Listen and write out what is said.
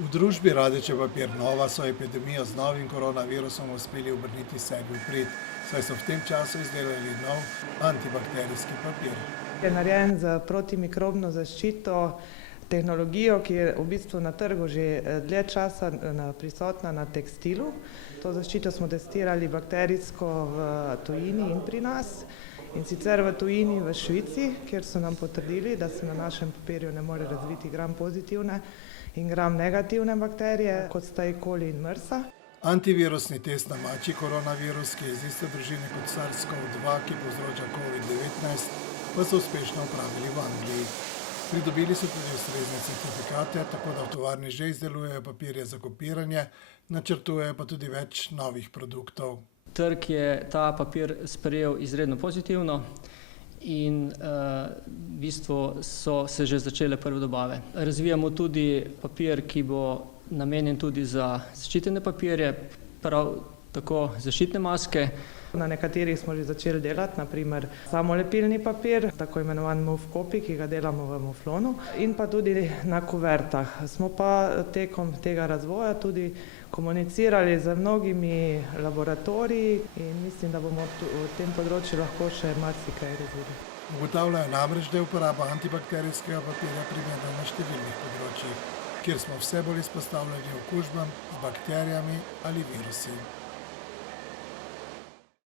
V družbi Radeče papir Nova so epidemijo z novim koronavirusom uspeli obrniti sebi v prid, saj so v tem času izdelali nov antibakterijski papir. Je narejen za protimikrobno zaščito, tehnologijo, ki je v bistvu na trgu že dlje časa prisotna na tekstilu. To zaščito smo testirali bakterijsko v tujini in pri nas. In sicer v tujini v Švici, kjer so nam potrdili, da se na našem papirju ne more razviti gram pozitivne in gram negativne bakterije, kot sta E. coli in MRSA. Antivirusni test na mačji koronavirus, ki je iz iste družine kot SARS-CoV-2, ki povzroča COVID-19, pa so uspešno opravili v Angliji. Pridobili so tudi ustrezne certifikate, tako da v tovarni že izdelujejo papirje za kopiranje, načrtujejo pa tudi več novih produktov. Trg je ta papir sprejel izredno pozitivno in v bistvu so se že začele prve dobave. Razvijamo tudi papir, ki bo namenjen tudi za zaščitene papirje, prav tako zaščitne maske. Na nekaterih smo že začeli delati, naprimer samolepilni papir, tako imenovan MUF copy, ki ga delamo v Muflonu, in pa tudi na kuvertah. Smo pa tekom tega razvoja tudi komunicirali z mnogimi laboratoriji in mislim, da bomo v tem področju lahko še marsikaj razvili. Ugotavljajo namreč, da je uporaba antibakterijskega papirja primerna na številnih področjih, kjer smo vse bolj izpostavljeni okužbam z bakterijami ali virusi.